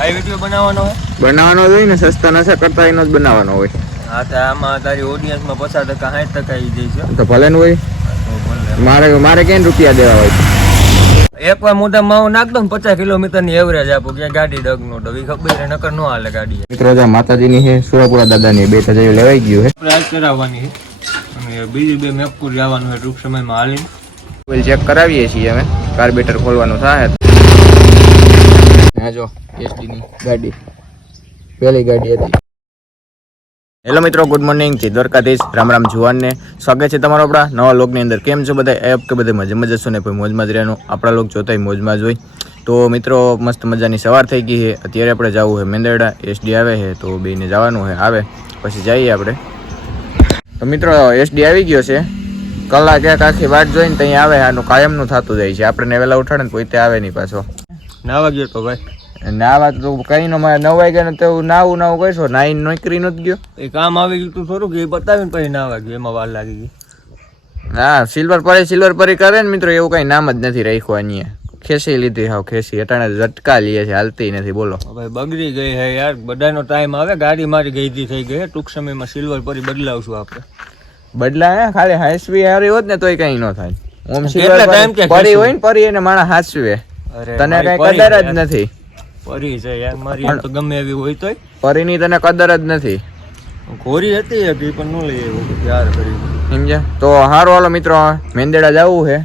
આ વિડિયો બનાવવાનો હોય ને, સસ્તા નશા કરતા એનો જ બનાવવાનો હોય. હા તો આમાં તારી ઓડિયન્સમાં 50% 60% ઈ દે છે તો ભલે હોય. મારે કેમ રૂપિયા દેવા હોય? એકવાર મોઢામાં માવો નાખ દો ને 50 કિલોમીટરની એવરેજ આપો કે ગાડી ડગ નો તો ખબર નકર નો હાલે ગાડી. મિત્રો જા માતાજીની છે, સુરાપુરા દાદાની 2000 લેવાઈ ગયું છે. પ્રાઇસ કરાવવાની છે અને બીજી 2 મેપપુર જવાનું છે ટૂંક સમયમાં હાલીને. ઓઇલ ચેક કરાવીએ છીએ અમે. કાર્બેટર ખોલવાનું થાય. હા જો એસડી ની ગાડી પહેલી ગાડી હતી. હેલો મિત્રો, ગુડ મોર્નિંગ. જય દ્વારકાધીશ. રામ રામ જુવાનને સ્વાગત છે તમારો આપણા નવા લોકની અંદર. કેમ છો બધા? એપ કે બધે મજા જશો ને મોજમાં જ રહેવાનું. આપણા લોક જોતાય મોજમાં જ હોય. તો મિત્રો મસ્ત મજાની સવાર થઈ ગઈ છે. અત્યારે આપણે જવું છે મેંદરડા. એસડી આવે છે તો બેને જવાનું છે. આવે પછી જઈએ આપણે. તો મિત્રો એસડી આવી ગયો છે. કલાક એક આખી વાટ જોઈને ત્યાં આવે. આનું કાયમનું થતું જાય છે. આપણે વહેલા ઉઠાડે ને પોતે આવે નહીં પાછો. નાવા ગયો તો ભાઈ. નાવા તો કઈ નો 9 વાગ્યા તો નાવું કહીશો. નાઈ નોકરી નથી ગયો. એ કામ આવી ગયું તું થોડુંક એ બતાવીને પછી નાવા ગયો. એમાં વાર લાગી ગઈ. હા સિલ્વર પરી કરે ને મિત્રો, એવું કઈ નામ જ નથી રાખ્યું. આની ખેસી લીધી. હાવ ખેસી અટાણે ઝટકા લઈએ છે, હાલતી નથી. બોલો ભાઈ બગડી ગઈ હે યાર. બધાનો ટાઈમ આવે. ગાડી મારી ગઈ થઈ ગઈ. ટૂંક સમયમાં સિલ્વર પરી બદલાવશું આપણે. બદલા ખાલી હાસવી હારી હોત ને તોય કઈ ન થાય. ઓમ સિલ્વર પરી હોય ને, પરી એને માણસ હાસવે. તને કઈ કદર જ નથી. પરી છે યાર મારી, તો ગમે એવી હોય તોય પરીની તને કદર જ નથી. ઘોરી હતી પણ ન લઈ આવ્યો યાર કરી. સમજ્યા? તો હારો હાલો મિત્રો, મેંદરડા જવું છે.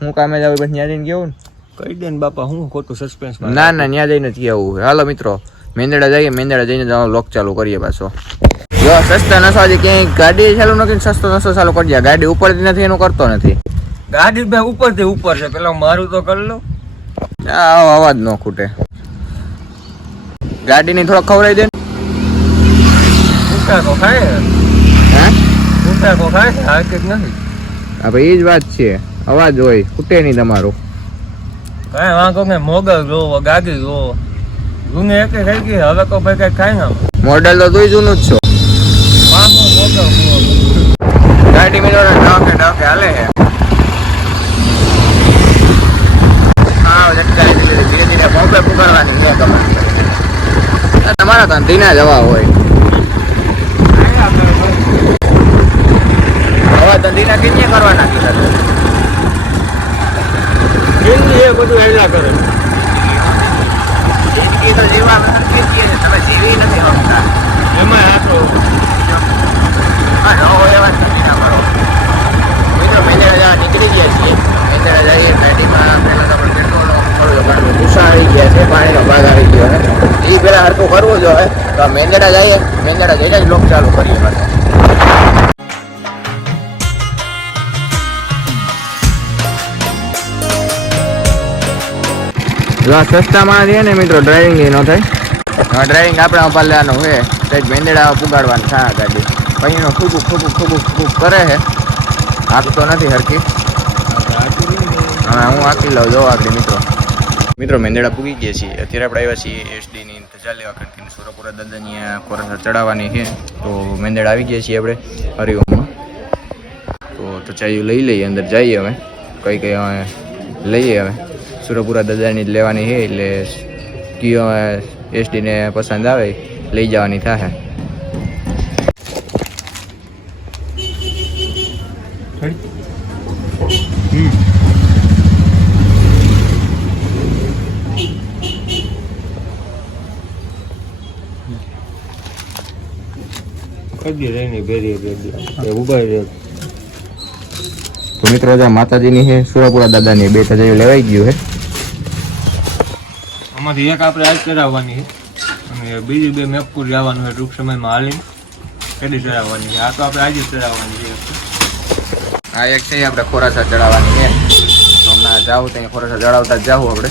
હું કામે જાવ પછી ત્યાં જઈને કેવું ને કહી દે ને બાપા, હું ખોટું સસ્પેન્સ. ના ત્યાં જઈને જ કેવું છે. હાલો મિત્રો મેંદરડા જઈએ. મેંદરડા જઈને જવાનો લોક ચાલુ કરીએ પાછો. જો સસ્તા નશો હજી ક્યાંય ગાડી ચાલુ નથી, સસ્તો નશો ચાલુ કરી દે. ગાડી ઉપરથી નથી એનું કરતો નથી. ગાડી બે ઉપરથી ઉપર છે. પેલા મારું તો કરી લો. અવાજ ન ખૂટે. ગાડીની થોડો ખવડાવી દે. ઉતાકો ખાય હે? ઉતાકો ખાય છે આ કે નથી. હા ભાઈ એ જ વાત છે. અવાજ હોય ખૂટે નહીં તમારું. કાંઈ વાંધો નહીં. મોગલ જોવો, ગાડી જોવો, જૂની એક થઈ ગઈ. હવે તો ભાઈ કઈ ખાય ને મોડલ તો તું જૂનું જ છો. ગાડી મિત્રો ડાકે હાલે છે. હા ધીરે ધીરે પંપે પુગાડવાની છે. તમારા ધંધી ના જવા હોય. હવે ધંધી ના કેટલી કરવાના જિંદગી એ બધું હેલા કરે. જિંદગી તો જીવા તમે જીવી નથી સમજતા. એમાં આટલો મિત્રો મેંદરડા જવા નીકળી ગયા છીએ. મેંદરડા જઈએ ગાડીમાં પહેલા તો આપણે પેટ્રોલ ગુસ્સા આવી ગયા છે. પાણીનો ભાગ આવી ગયો છે. એ પેલા હરકું કરવું જોઈએ. તો મેંદરડા જઈએ. મેંદરડા જઈને જ લોક ચાલુ કરીએ પાછા. જો સસ્તામાં છે ને મિત્રો, ડ્રાઇવિંગ ન થાય. ડ્રાઇવિંગ આપણે અપાર લેવાનું છે. કંઈક મેંદરડા પુગાડવાનું થાય ગાડી. અહીંનો ખૂબ કરે છે. હાંકતો નથી હરકી. હા હું હાંકી લઉં. જો આગળ મિત્રો મેંદરડા પૂગી ગયા છીએ. અત્યારે આપણે આવ્યા છીએ એસડીની ધજા લેવા. કારણ કે સુરાપુરા દાદાની કોરસા ચડાવવાની છે. તો મેંદરડા આવી ગયા છીએ આપણે હરિઓમમાં. તો ચાયું લઈ લઈએ. અંદર જઈએ હવે. કઈ લઈએ હવે. સુરાપુરા દાદાની જ લેવાની છે. એટલે કયો એસડીને પસંદ આવે લઈ જવાની થાય. તો મિત્રો માતાજીની છે, સુરાપુરા દાદાની 2000 લેવાઈ ગયું છે. આમાંથી એક આપણે આજ કરાવવાની છે અને બીજી 2 મેપપુર જવાનું છે ટૂંક સમયમાં હાલીને. કેદી ચડાવવાની છે? આ તો આપણે આજે જ ચડાવવાની છે. આ એક છે આપણે ખોરાસા ચડાવવાની છે. તો હમણાં જાવું ત્યાં ખોરાસા ચડાવતા જ જાવું આપણે.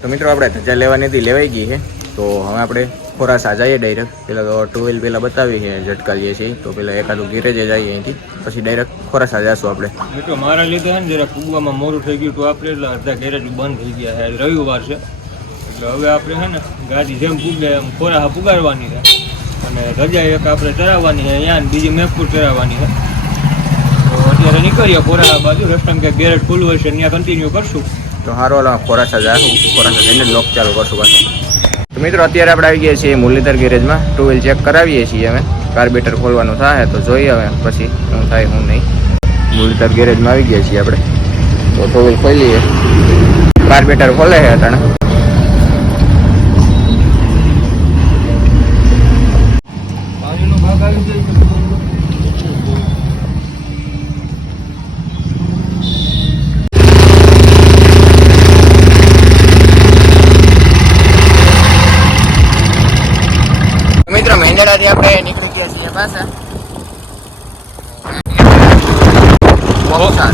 તો મિત્રો આપણે ધજા લેવાની હતી, લેવાઈ ગઈ છે. તો હવે આપણે ખોરાસા જઈએ ડાયરેક્ટ. પહેલાં તો 2 વ્હીલ પહેલાં બતાવી છે, ઝટકા લઈએ છીએ. તો પહેલાં એકાદું ગેરેજે જઈએ અહીંથી, પછી ડાયરેક્ટ ખોરાસા જઈશું આપણે. મિત્રો મારા લીધે છે ને જરા પૂગવામાં મોડું થઈ ગયું તો આપણે એટલે અડધા ગેરેજ બંધ થઈ ગયા છે. રવિવાર છે એટલે હવે આપણે છે ને ગાડી જેમ પૂગે એમ ખોરાસા પુગાડવાની છે. અને રજા એક આપણે ચડાવવાની છે અહીંયા, બીજી મેપપુર ચડાવવાની છે. તો અત્યારે નીકળીએ ખોરાસા બાજુ. રસ્તામાં ક્યાંક ગેરેજ ખુલ્લું હશે ત્યાં કન્ટિન્યુ કરશું. તો સારો ઓલા ખોરાસા જાશું, ખોરાસા જઈને લોક ચાલુ કરશું પાછું. તો મિત્રો અત્યારે આપણે આવી ગયા છીએ મુરલીધર ગેરેજમાં, ટુ વ્હીલ ચેક કરાવીએ છીએ અમે. કાર્બેટર ખોલવાનું થાય તો જોઈએ હવે પછી શું થાય શું નહીં. મુરલીધર ગેરેજમાં આવી ગયા છીએ આપણે, તો ટુ વ્હીલ ખોલીએ. કાર્બેટર ખોલે છે અટાણે. પાણીનો ભાગ આવી જાય છે. મિત્રો મેંદડાથી આપણે નીકળી ગયા છીએ પાછા. Boxer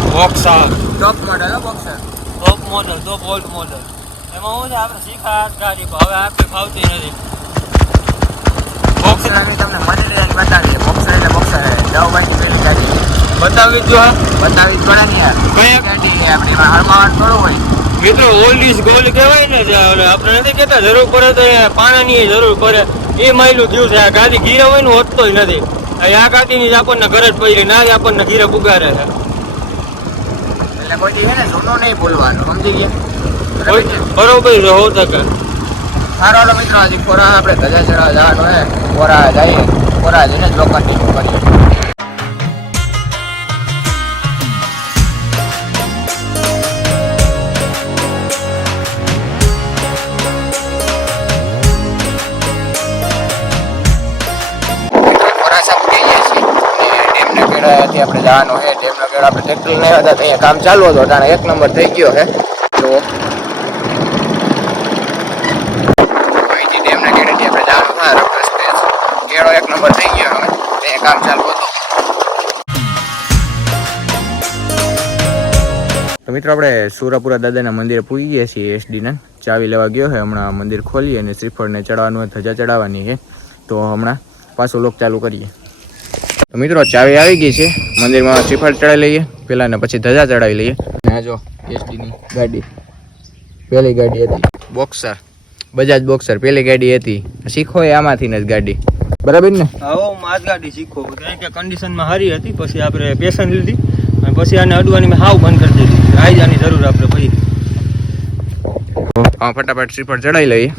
top model boxer. Top model, top old model. એમાં શું છે, આપણે શીખા ગાડી હવે આપણે ફાવતી નથી. બોક્સર અમે તમને મટીરિયલ બતાવીએ. બોક્સર એટલે બોક્સર જાઓ ભાઈ પેલી ગાડી બતાવી જો બતાવી પડે ને યાર. કઈ ગાડી છે આપણી એમાં હળમાવટ થોડું હોય. મિત્રો ઓલ્ડ ઇઝ ગોલ્ડ કહેવાય ને, જે આપણે નથી કહેતા જરૂર પડે તો પાણાની જરૂર પડે, એ માયલું થયું છે. આ ગાડી ઘીરે હોય ને હોતતોય નથી. આ ગાડીની જ આપણને ઘરે જ પડી ના જ આપણને ઘીરે પુગારે છે. એટલે કોઈ છે ને જૂનું નહીં ભૂલવાનું, સમજી ગયા? બરોબર છે, 100%. સારો હાલો મિત્રો, હજી ખોરા આપણે ધજા ચડાવવા જવાનું હે. ખોરા જઈએ, ખોરા જઈને જ લોકો કન્ટિન્યુ કરીએ. આપણે જવાનું છે ડેમનો ગેડ. આપણે ટ્રેક્ટર નહીં હતા અહીંયા કામ ચાલુ હતું, અટાણે 1 નંબર થઈ ગયો છે. તો અહીંથી ડેમના ગેડેથી આપણે જવાનું થાય રસ્તે. ગેડો 1 નંબર થઈ ગયો હવે, અહીંયા કામ ચાલુ હતું. તો મિત્રો આપણે સુરાપુરા દાદાના મંદિરે પૂગી ગયા છીએ. એસડીને ચાવી લેવા ગયો છે, હમણાં મંદિર ખોલી અને શ્રીફળને ચડાવવાનું હોય, ધજા ચડાવવાની છે. તો હમણાં પાછું લોક ચાલુ કરીએ. તો મિત્રો ચાવી આવી ગઈ છે, મંદિરમાં શ્રીફળ ચડાવી લઈએ પહેલાં ને પછી ધજા ચડાવી લઈએ. આ જો એસડીની ગાડી, પહેલી ગાડી હતી બોક્સર, બજાજ બોક્સર પહેલી ગાડી હતી. શીખો એ આમાંથી જ ગાડી, બરાબર ને? હા, આ ગાડી શીખો કારણ કે કન્ડિશનમાં સારી હતી. પછી આપણે પેશન લીધી અને પછી આને અડવાની મેં હાવ બંધ કરી દીધી. આઈજાની જરૂર આપણે પછી ફટાફટ શ્રીફળ ચડાવી લઈએ.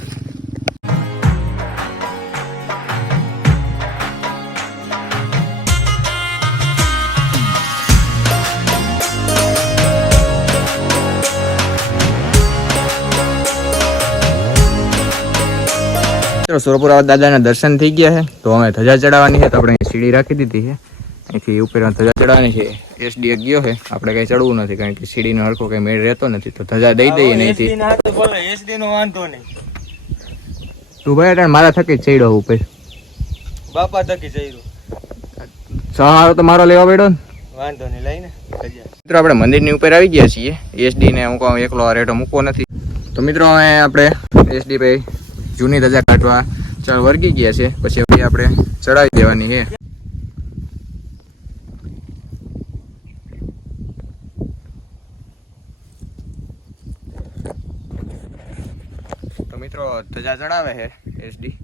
સુરપુરા દાદાના દર્શન થઈ ગયા છે, તો અમે ધજા ચડાવવાની છે. તો આપણે સીડી રાખી દીધી છે, અહીંથી ઉપર ધજા ચડાવવાની છે. એસડી ગયો છે, આપણે કઈ ચડવું નથી કારણ કે સીડીનો હરખો કઈ મેળ રહેતો નથી. તો ધજા દઈ દઈએ ને અહીંથી. એસડી નો વાંધો નહીં. તું ભાઈ મારા થકી જ ચડ્યો ઉપર, બાપા થકી ચડ્યો. સહારો તો મારો લેવા પડ્યો ને, વાંધો નહીં, લઈને મિત્રો આપણે મંદિરની ઉપર આવી ગયા છીએ. એસડી ને હું કહું એકલો રેટો મૂકવો નથી. તો મિત્રો હવે આપણે એસડી ભાઈ જૂની ધજા કાઢવા ચાલ વર્ગી ગયા છે, પછી હવે આપણે ચડાવી દેવાની છે. તો મિત્રો ધજા ચડાવે છે એસડી.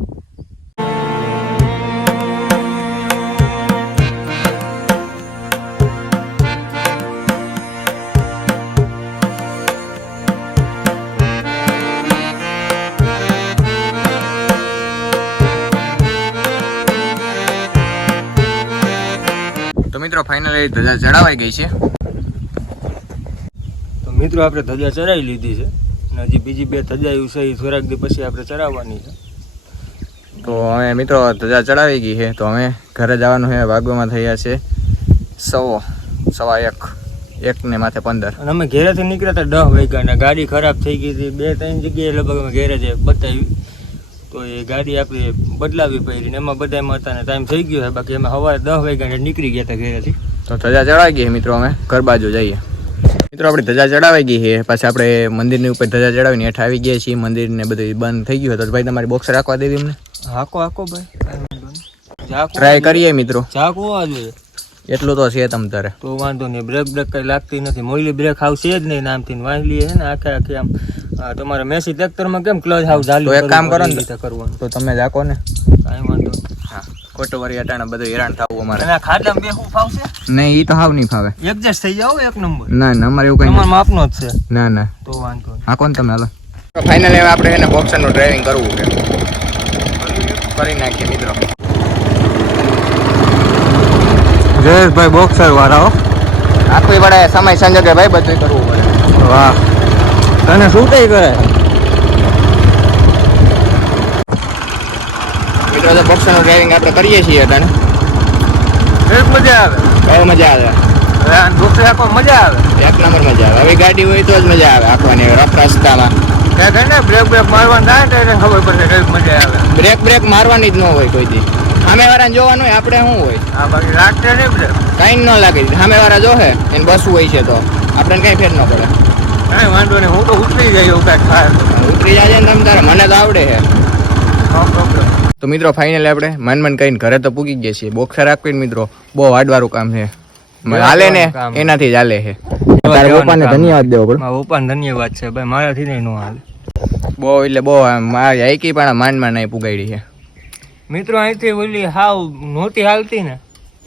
તો મિત્રો ફાઇનલી ધજા ચડાવાઈ ગઈ છે. તો મિત્રો આપણે ધજા ચડાવી લીધી છે અને હજી બીજી 2 ધજા એવું છે, એ થોડાક દી પછી આપણે ચડાવવાની છે. તો હવે મિત્રો ધજા ચડાવી ગઈ છે, તો અમે ઘરે જવાનું છે. વાગવામાં થયા છે 1:15 ને માથે 15. અને અમે ઘેરેથી નીકળ્યા હતા 10 વાગ્યા અને ગાડી ખરાબ થઈ ગઈ હતી. 2-3 જગ્યાએ લગભગ અમે ઘેરે જ બતાવી, તો એ ગાડી આપણે બદલાવી પડી ને એમાં બધામાં હતા ને ટાઈમ થઈ ગયો છે. બાકી અમે સવારે 10 વાગ્યા નીકળી ગયા હતા ઘેરેથી. તો ધજા ચડાવી ગઈ મિત્રો, અમે ઘર બાજુ જઈએ. મિત્રો આપણી ધજા ચડાવી ગઈ છે, પાછી આપણે મંદિરની ઉપર ધજા ચડાવીને હેઠ આવી ગયા છીએ. મંદિર ને બધું બંધ થઈ ગયું હતું. ભાઈ તમારી બોક્સ રાખવા દેવી અમને? હાકો ભાઈ, ટ્રાય કરીએ મિત્રો. ઝાક હોવા જોઈએ એટલું તો છે તમ તારે, તો વાંધો નહીં. બ્રેક કઈ લાગતી નથી. મોઈલી બ્રેક આવશે જ નહીં નામથી. વાંચલી છે ને આખે આખી આમ તમારે મેસી ટ્રેક્ટરમાં કેમ ક્લચ હાવ ચાલુ. તો એક કામ કરો ને, કરવાનું તો તમે જાકો ને. કાંઈ વાંધો નહીં. હા ખોટું વળી અટાણે બધું હેરાન થવું અમારે. અને આ ખાડામાં બેહવું ફાવશે? નહીં ઈ તો હાવ નહીં ફાવે. એડજસ્ટ થઈ જાવ એક નંબર. ના ના અમારે એવું કઈ તમારા માપનો જ છે. ના ના તો વાંધો નહીં. હા કોણ તમે હાલો. ફાઇનલી હવે આપણે એને બોક્સરનું ડ્રાઇવિંગ કરવું છે. કરી નાખીએ મિત્રો. જયેશભાઈ બોક્સર વાળા હો. આખું પડે સમય સંજોગે ભાઈ બધું કરવું પડે. વાહ, તને શું કઈ કરે? મિત્રો તો બોક્સરનું ડ્રાઇવિંગ આપણે કરીએ છીએ અટાણે. એક મજા આવે. બહુ મજા આવે. હવે આ બોક્સર આખો મજા આવે. એક નંબર મજા આવે. હવે ગાડી હોય તો જ મજા આવે આખવાની રફ રસ્તામાં. ત્યાં કઈ ને બ્રેક મારવાનું થાય તો એને ખબર પડે કઈ મજા આવે. બ્રેક મારવાની જ ન હોય કોઈ દી. સામે વાળાને જોવાનું હોય આપણે શું હોય. હા બાકી લાગશે નહીં બ્રેક. કઈ ન લાગે. સામે વાળા જોહે એને બસવું હોય છે તો આપણને કઈ ફેર ન પડે. કાંઈ વાંધો નહીં, હું તો ઉતરી જાય એવું કાંઈક થાય. ઉતરી જાય ને તમ તારે, મને તો આવડે છે. નો પ્રોબ્લેમ. તો મિત્રો ફાઇનલી આપણે મન કરીને ઘરે તો પૂગી ગયા છીએ. બોક્સર આપીને મિત્રો બહુ હાર્ડવાળું કામ છે. હાલે ને એનાથી જ હાલે છે. તારા પપ્પાને ધન્યવાદ દેવો પડે. મારા પપ્પાને ધન્યવાદ છે ભાઈ, મારાથી નહીં નો હાલે. બહુ એટલે બહુ મારી આઈકી પણ માંડ નહીં પુગાડી છે. મિત્રો અહીંથી ઓલી હાવ નહોતી હાલતી ને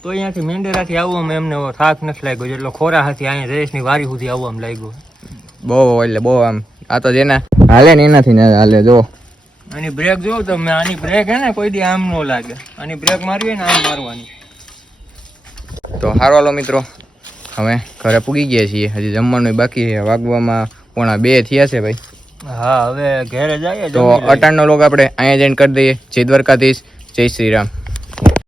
તો અહીંયાથી મેંદરાથી આવવામાં એમને થાક નથી લાગ્યો, જેટલો ખોરા હાથી અહીંયા જયેશની વારી સુધી આવવામાં લાગ્યો. બહુ એટલે બહુ આમ આ તો જેના હાલે ને એનાથી ને હાલે. જો આની બ્રેક જોઉં તો મેં આની બ્રેક હે ને કોઈ દી આમ ન લાગે. આની બ્રેક મારવી ને આમ મારવાની. તો હારવાલો મિત્રો હવે ઘરે પૂગી ગયા છીએ. હજી જમવાનું બાકી છે. વાગવામાં 1:30 થયા છે ભાઈ. હા હવે ઘરે જઈએ. તો અટાણનો લોગ આપણે અહીંયા જ એન્ડ કરી દઈએ. જય દ્વારકાધીશ, જય શ્રી રામ.